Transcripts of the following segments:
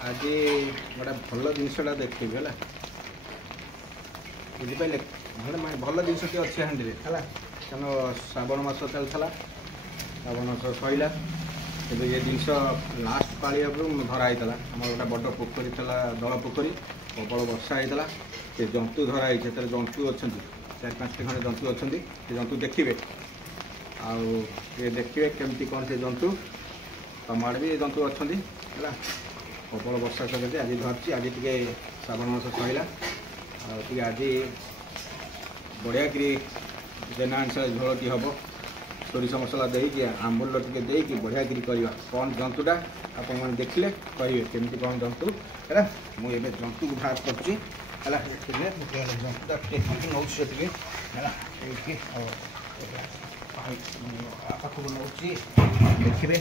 आज गोटे भल जिनसा देखी है बुझिपारे मैं भल जिन अच्छे हाँ है कारण श्रावण मस चलता श्रावण मस सैला कि ये जिनस लास्ट पाड़ी धराई आम गोटे बड़ पोखरी था दल पोखरी प्रबल वर्षा होता से जंतु धराई जंतु अच्छा 4-5टी खंडे जंतु अच्छा से जंतु देखिए देखिए केमती कौन से जंतु तम आड़े भी जंतु अच्छा है प्रबल वर्षा सकाशे आज धरती आज टे श्रावण मास सैला आज बढ़िया जेनांश झोल हम सोरिष मसला देकी आंबुल टे देकी बढ़िया करवा कौन जंतुटा आप देखिले कहे केमती कौन जंतु है मुझे जंतु को बाहर कर जंतुटा नौ पाखक नौ देखिए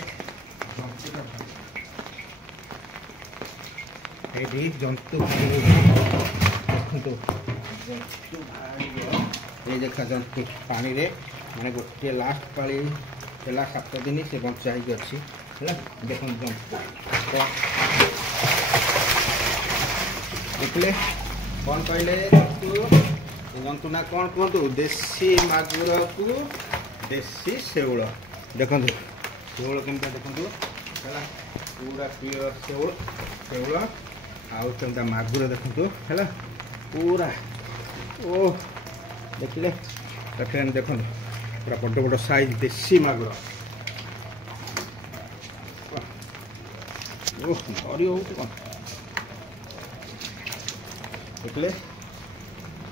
ये जंतु देखो ये देखा जंतु पानी रे मैंने गोटे लास्ट पाली है 7 दिन से बंचा अच्छी है देख जंतु देखले कौन कहले जंतु ना कौन कहतु देसी मागुर को देसी शेउल देखो शेउल केमता देखो है पूरा प्योर शेउल आउ केमता मागुर देखो है पूरा ओ देखिले फ्रेंड देखो पूरा बड़ बड़ साइज देसी मागुर धरी हो कौन देखिले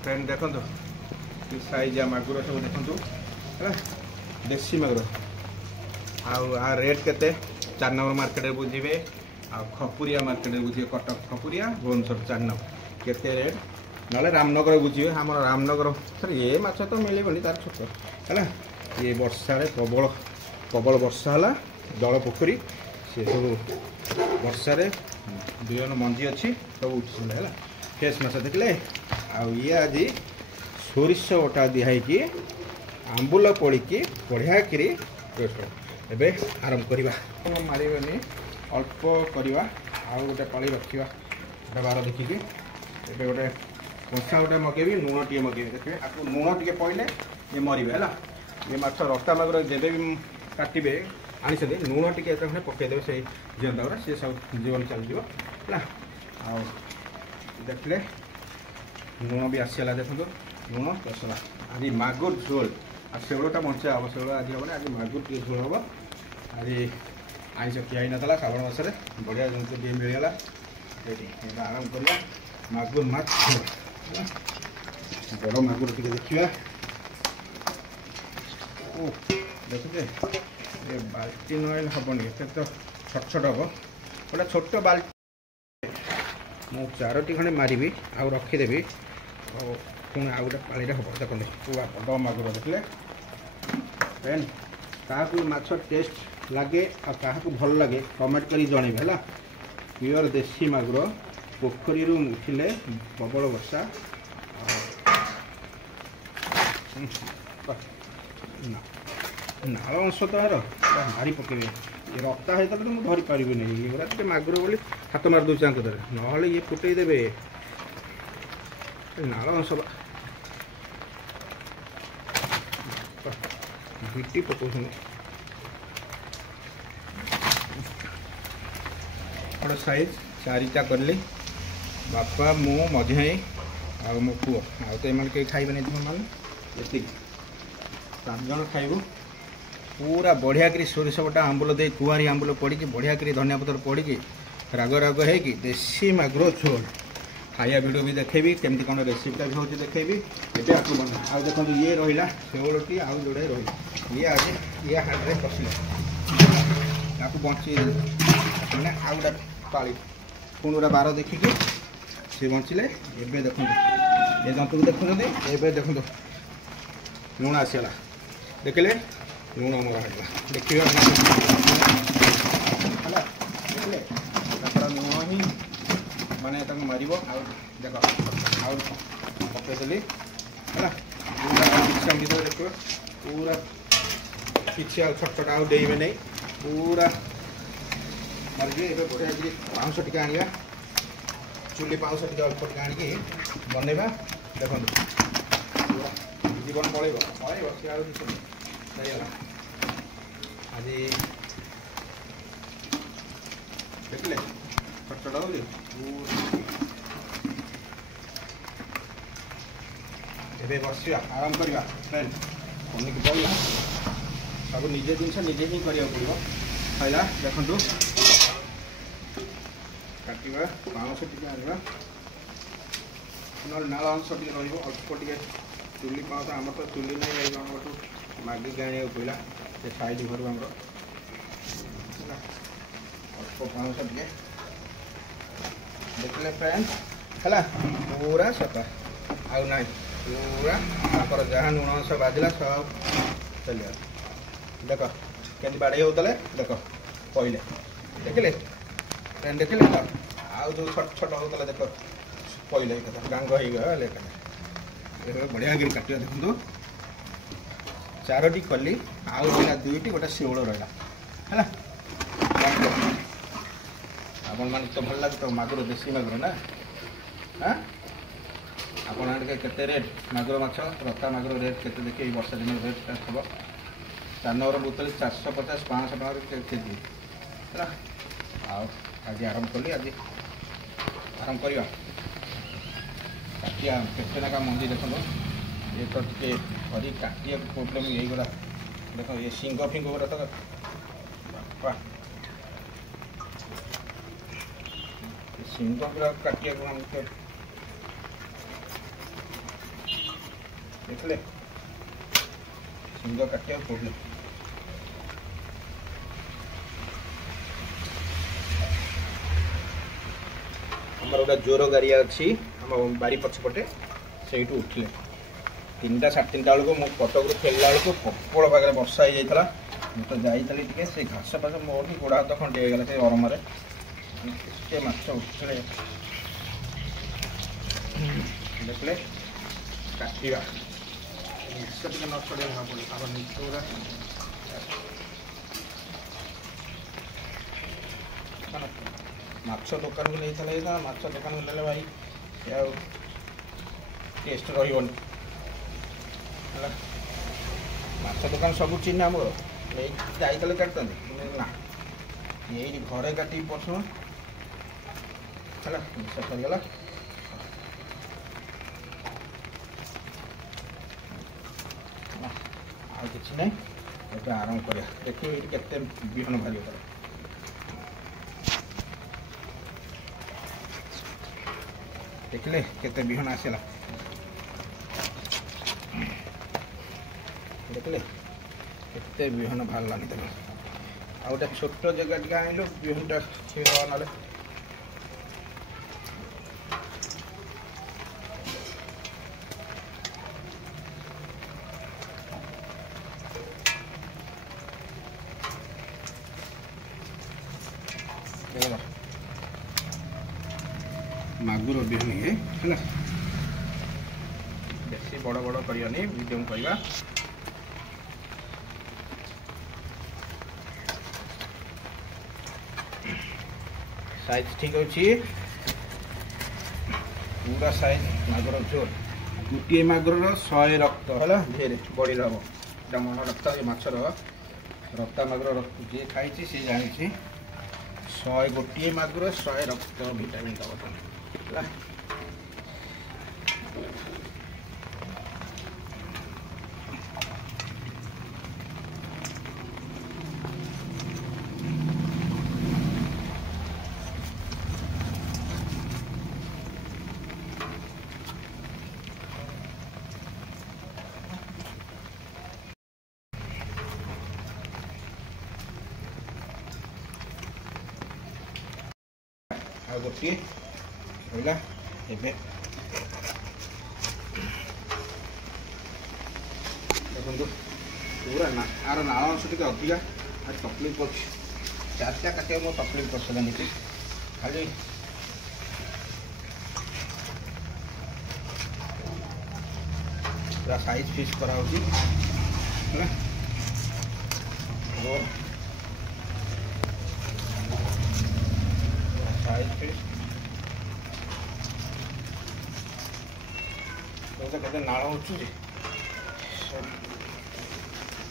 फ्रेंड देखो साइज मागुर सब देखो है देसी मागुर आ रेट केते 4 नंबर मार्केट में बुझे आ खपुरिया मार्केट में बुझे कटक खपुरिया भुवनेश्वर 4 नंबर केते रेट ना रामनगर बुझे आम रामनगर सर ये माछ तो मिलबनी तार छोट है ये वर्षा प्रबल प्रबल वर्षा है जल पोखरी से सब वर्षा दुजन मंजी अच्छी सब उठे है फ्रेश माछ देखले ये आज सोरिष बटा दिहाई आंबुल पड़ी बढ़िया एबे आरंभ करवा मारबनी अल्प करवा आउ गोटे पाली रखा गोटे बार देखिकी एबे गोटे कंसा गोटे मगेबी लुण टे मगेबी देखिए आपको लुण टे पड़े ये मरबे है ये माछ रक्ता मागर जब भी काटे आनी लुण टे पकईदे से जीवंता गुरा सी सब जीवन चलज है देखले लुण भी आसला देखो लुण मसला आज मागुर झोल आ शेउलटा बंचा हम शेउल आज हम आज मागुर टे झोल हम आज आईस किया ही नाला श्रावण मासरे बढ़िया जंतु टे मिलगला आरंभ करवा मागुर माछ बड़ मागुर टे देखा देखुचे ये बाल्टी नहले हेनी एत तो छोट छोट हम गोटे छोट बाल्टी मु 4टी खंडे मारिबी आउ रखीदेवी पुणी आउ गोटे पाली हम देखते पूरा बड़ मागुर देखले फ्रेंड क्या माछ टेस्ट लगे आ क्या भल लगे कमेंट कर जनइबे है प्योर देसी मागुर पोखरी उठिले प्रबल वर्षा नाल अंश तो यार मारी पकेबे ये रक्ता होता तो मुझे धरी पारि नहीं ये मागुर बोली हाथ मार दूसरे ना ये फुटे देवे नाल अंश भिटी पकाऊ बड़ साइज 4टा करली बापा मु मझे आ मो पुओ आ तो एम कहीं खाइबे नहीं मैंने 7 जन खाइबू पूरा बढ़िया करी सोरिष बटा आंबुल दे कुआरी आंबुल पड़ी बढ़िया करी धनिया पत्र पड़ी राग राग है देसी मागुर झोल खाया वीडियो भी देखेबी केमती कौन रेसिपीटा भी होती देखेबी ये आपको बना आ देखो ये रहा शेउलटी आउ जोड़े रही ये आज ये हाथ में पशिला आपको बची मैंने आउ गोटे पाली पुणी गोटे बार देखिकी सी बचिले एवं देखो ये जंतु को देखुं एवं देखो लुण आसला देखिले लुण मरा देखिए देखिले लुण ही माने मार देख आउ पकईदेली है देखिए पूरा किसी छोट छोट आउ देवे नहीं पूरा मरिजी ए बढ़िया जी पाउंस टिके आनिबा चुली पाउंस टिके अल्प टिके आनिकी बनैबा देखो जीवन पलैब पलैब से आज देखिले छोट छोट हो ए बसिया आराम करवा फ्रेंड पनिक पड़ा सब निजे जिन निजे ही करा पड़ो खाला देखु काटा पाउस टी आना ना नाल अंश टे अल्प टे चुली पाउस आम तो चुली नहीं मागिक आने पड़ा से साइड घर आम अल्प पाउस टे देखले फ्रेंड है पूरा सफा आउ ना पूरा जहाँ लुण अंश बाजिला सब चलिए देख के बाड़े होते देख पहले देखिले फ्रेंड देखिले आउ जो छोट छोट होता देख पहले गांग हो गया बढ़िया गिरी काट देखो चारोटी कली आउ रहा दुईटी गोटे शेवल रहा है आपण मान तो भल लगे तो मागुर देसी मागुर ना हाँ आपण के रेट मागुर माछ रता मागुर रेट के देखिए वर्षा दिन रेट हम 4 नंबर बोतल 450 500 टका केजी है आज आरंभ कली आज आरंभ करवा काटिया केतना मंदी देख ये तो टे हरी काटिया प्रोब्लेम यही गुड़ा देख ये सिंग फिंग गुड़ा तो बापा सिंग गुड़ा काटिया देखले सिंग काटिया प्रोब्लेम आमर गोटे जोर गाड़िया अच्छी आम बाड़ी पछपटे से उठिले 3टा 3:30 बेलू मु कटक फेरला बेलू प्रबल पाखे वर्षा हो जाता तो जाइली टे से घास पास मोर भी गोड़ हाथ खंडे होगा से गरम माछ उठे देखले काटा निश टे न पड़ा पड़े निश गुड़ा माछ दुकान को नहीं माछ दुकान को ले भाई टेस्ट रही माछ दुकान सब चिन्ह मोर नहीं जाइए काटते ना यही घरे काटी पशु है सरीगला आ कि ना ये आरंभ कर देखिए ये केते विहन भारी होता देखले केते विहन आसला देखले केते विहन बाहर देख आ गोटे छोट जगह टे आनलु विहनटा ना मागुर बिहन ये है बेसी बड़ बड़ करनी मीडियम करवा साइज ठीक अच्छी पूरा साइज मागुर जोर गोटे मागुर 100 रक्त है ढेर बड़ी हम इटा मन रक्त ये मछर रक्ता मागुर जी खाई सी जानी 100 गोटे मागुर 100 रक्त भिटामिन दब आ गोटे रहा देखो पूरा ना आर नाल अंश टे अधिका तकलीफ अच्छी 4टा काटे मो तकलीफ कर सकनी खाली पूरा साइज फिक्स करा साइज फिश केते नाल उठुची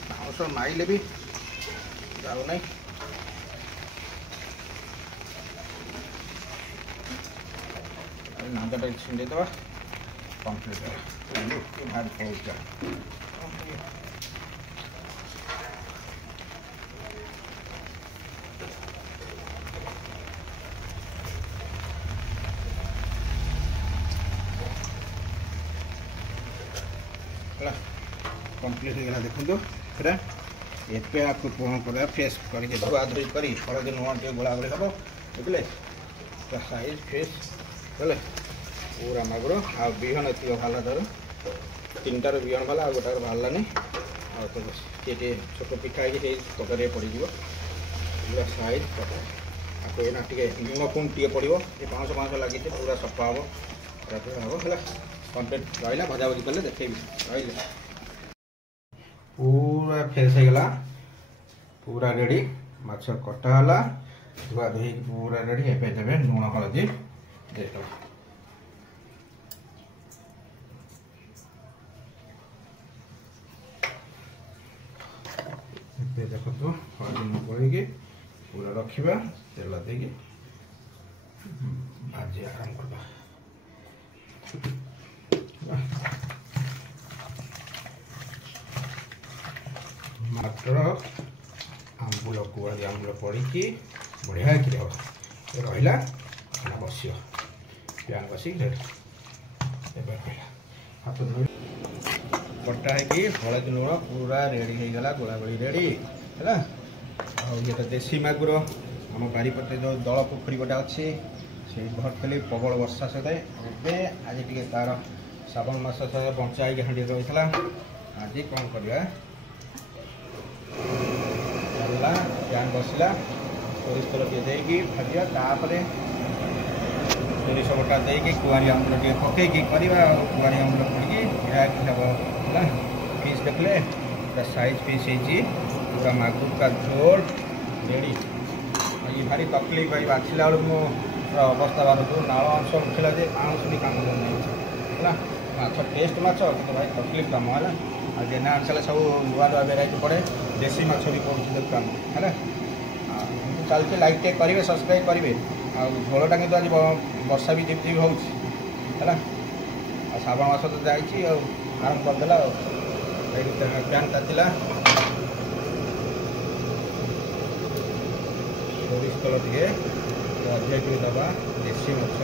नाउस माइले भी जाऊ नहीं नादाटा छिंडे दवा कंप्लीट भार पहुँचा कंप्लीट हो देखो पूरा एपे आपको कौन कर फ्रेश करके धुआ धुई कर हलदी लुण टे गोला गोली हम बुझे साइज फ्रेश बोले पूरा मागुर आ विहन थी भाला तार 3टार विहन भाला आ गोटार बाहरलानी आटे छोट पिठा है तकारी पड़ पूरा साइज आपको ये टे लुण कौन टे पड़ो ये पाँच पाँच लगी पूरा सफा हम हम है कंप्लीट रहा भजा भजी कले देखेबी रही पूरा फ्रेश होगा पूरा रेडी माछ कटाला धुआ धुई पूरा रेडी एवं देवे लुण हलदी देखो देखो तो हलदी पड़ी पूरा रखा तेल दे भाजी आराम करवा मात्र आंबुल कुआड़ी आंबुल पड़ी बढ़िया कि रहा खाना बस प्यान बस हाथ कटा है हलदी लुण पूरा रेडी हो गला गोला गोली रेडी है ये तो देसी मागुर आम बारीपटे जो दल पोखरी गोटे अच्छी से भरतली प्रबल वर्षा सहित एवं आज टे तार श्रावण मास सहित बंचा हाँडी रही आज कौन करवा चलला प्यान बसला सोरिष तेल टे भाजा तापर सोरिष बटा दे कुआरी आंबुल टे पकई करवा कुआरी आंबुल पड़ी फिश देखले साइज फिश है पूरा मागुर का झोल रेडी ये भारी तकलीफ भाई बाछिला बेलू मो अवस्था बार नाल अंश उठला आउंस भी काम है माछ टेस्ट माछ भाई तकलीफ काम है जेना अनुसार सब नुआ नुआ भेराइटी पड़े देसी माछ भी पड़े दुकान है चलते लाइक टे करेंगे सब्सक्राइब करेंगे झोलटा कि आज वर्षा भी झिप झिप होगा श्रावण मास तो जाइए आरंभ करदेला प्यान तातिला सोरिष तेल टे अधिक दबा देसी माछ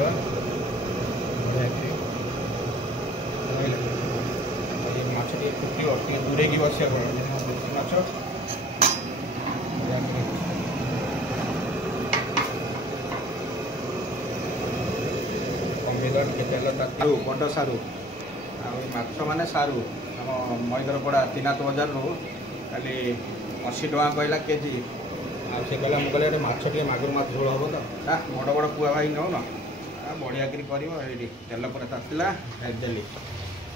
माछ टे फुटिव दूरे की बस देसी माछ कमिला टे तेल ताती बड़ सारू माछ मैंने सारू आम मईदर पड़ा तीनाथ बजार रू खाली 80 टका कहला केजी से कहला मुझे माछ टे मागुर माछ झोल हम तो बड़ बड़ पुआ भाई नौ न बढ़िया कर तेल पूरा तातिला देली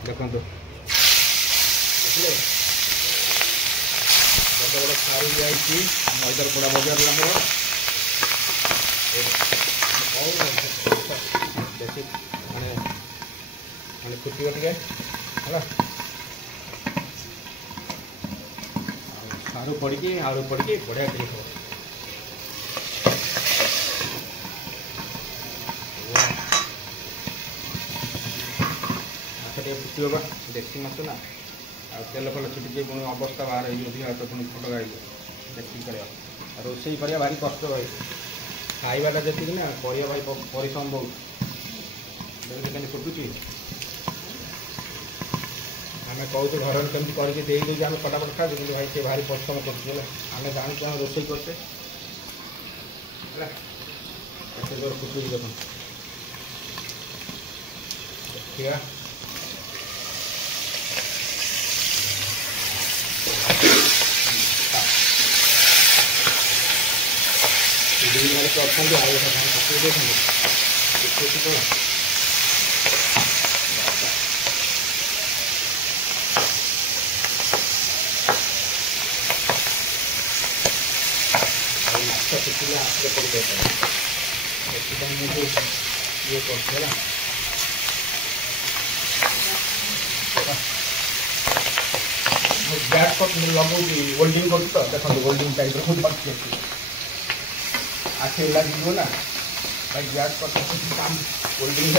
देखो बड़ बड़ सारू जाइए मईदर पड़ा बजार बेसी मैंने फुटो टे है सारू पड़ी आलू पड़ी बढ़िया कर फुटवा देसी माछ ना तेल फल छुटी पुणी अवस्था बाहर हो पुणी फटका देखिए कर रोसे करा भारी कष्ट भाई खाइबाटा जी ना कर भाई परिश्रम बहुत देखते फुटुची आम कहूँ घर कमी करके आम फटाफट खाऊ कि भाई से भारी परिश्रम कर जानते आम रोसे करते जोर फुटुची देखो देखिए अच्छा पिछले हाथ पड़ जाता है ये करला गैस कट लगे वेल्डिंग कर देखो वेल्डिंग टाइप आखे लगे ना भाई गैस कट काम वेल्डिंग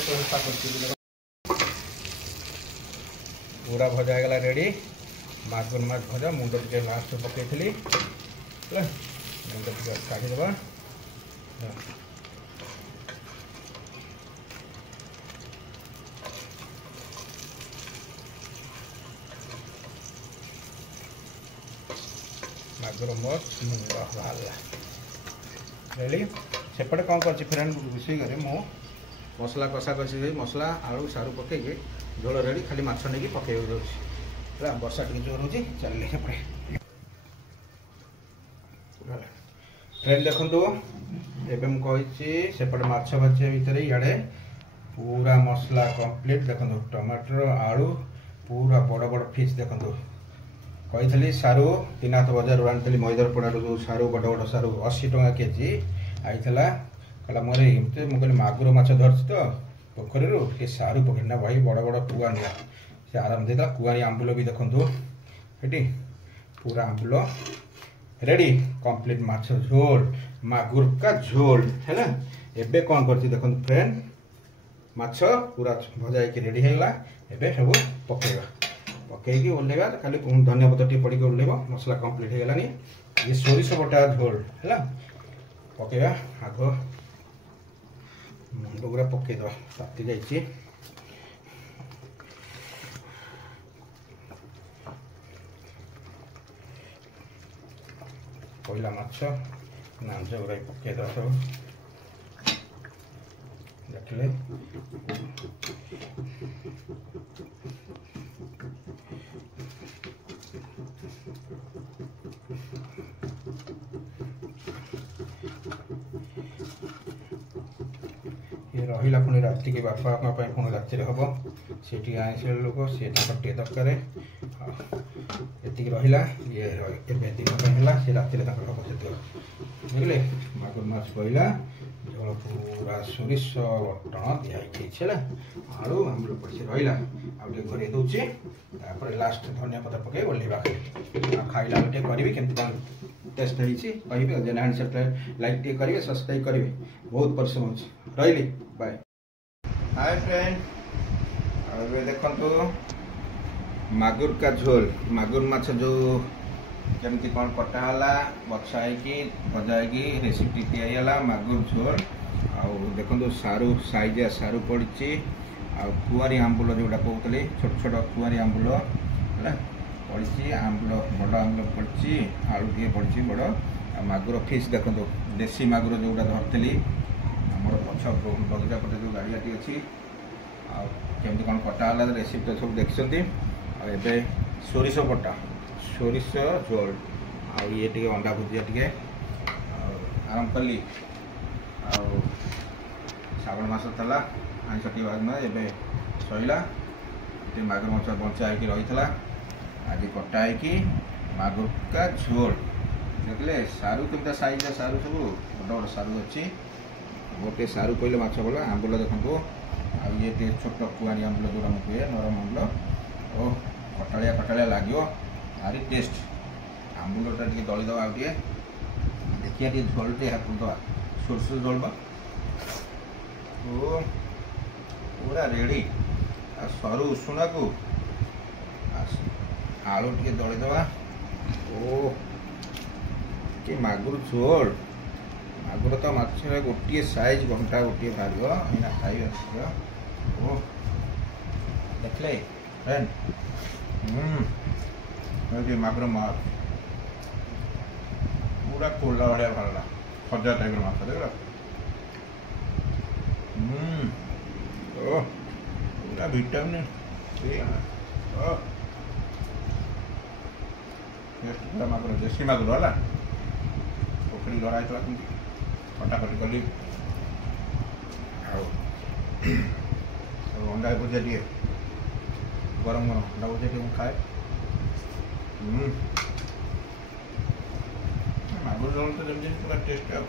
व्यवस्था कर पूरा भजा गला रेडी मागुर माछ भजा मुंड टे लास्ट पकई मुंड टे काढ़ीदेवा मागुर मछ मुंड बाहर रेडी सेपटे कौन कर फ्रेंड रोषे करे मु मसला कषा कषि मसला आलू सारू पकई झोल रेडी खाली माछ नहीं पकई जाऊँगी वर्षा टे जोर हो चलिए फ्रेंड देखु एवं मुझे सेपटे माछ भाजिया भितर इे पूरा मसला कंप्लीट देखो टमाटर आलू पूरा बड़ बड़ फिश देखो कही सारू तीनाथ बजार आनी मैदरपड़ा जो सारू बड़ बड़ सारू 80 टंका केजी आईला कहला मोर मुझे मागुर माछ धरती तो पोखरी टे सारू पकड़ना भाई बड़ बड़ कुआ निया से आराम देता कुआरी आंबुल भी देखो ये पूरा आंबुल रेडी कंप्लीट माछ झोल मागुर का झोल है ना एबे कौन करती देखो फ्रेंड माछ पूरा भजा रेडी होगा एबे सब पकेगा पकईकी ओल्लेगा खाली धनिया पत्र टी पड़ी ओल्लेब मसला कंप्लीट हो गलानी ये सोरिष बटा झोल है पकेगा आग मुंड गुरा पकईद ताती जाइए पहला माछ नांज गुरा पकईद सब देखले ये रहा पुणी राति के बापा पुणी राति हम से आईस लोक सी टे दरकार ये रहा ये दिन से राति हम से बुझे मागुर माछ पहला झोल पूरा सोरिष बटन दिखाई आलू आंबुल पड़ी रहा आगे घरे दूचे लास्ट धनिया पत्र पकई ओल्लेवा खाइला टे करी केमती टेस्ट होती कहे जेना सब्सक्राइब लाइक टे करेंगे सब्सक्राइब करेंगे बहुत परिश्रम हो रही बाय हाय फ्रेंड देखो मागुर का झोल मागुर माछ जो केमती कौन कटाला बछाई भजाई रेसिपी तैयारी मागुर झोल आउ देखो सारू साइजिया सारू पड़ी कुआरी आंबुल जोटा कहते छोट छोट कुआरी आंबुल है पड़ी आंबुल बड़ आंबुल पड़ी आलू टे पड़ी बड़ मागुर फिश देखो देसी मागुर जोटा धरती आम पक्ष बगीचा पटे जो गाड़ियाटी अच्छी आमती कौन कटाला रेसिपी तो सब देखते आए सोरिष बटा सोरिष झोल ये टे अंडा भुजिया टे आरंभ कली श्रावण मास था आईस टी बाजन ए सैला मागुर माछ बंचा रही आज कटाई मागुर का झोल देखले सारू केमता साइज सारू सब बड़ बड़ सारू अच्छी गोटे सारू कहले माछ बोला आंबुल देखो ये छोट कुआरी आंबुल जो कहे नरम आंबुल ओ कटालिया कटालिया लगे भारी टेस्ट आंबुलटा टे दलीद आगे देखिए झोल टे हाथदवा सोरष झोल बा ओ पूरा रेडी सरू उषुना को आलू टे दलीदवा ओ कि मागुर झोल मागुर तो माछ गोटे साइज घंटा गोटे बाहर एना खाई ओ देखले फ्रेंड मागुर माछ पूरा कोला भाया बाहर खजा टाइप माछ देख ओ पूरा विटामिन पूरा मागुर देसी मागुर है पोखरी लड़ा कटाकटी कली अंडा भुजिया टे गरम गरम अंडा भुजिया टे खाए मागुर ଆଗରୁ ଜଣେ ତ ଯେମିତି ଟେଷ୍ଟ ଆଉ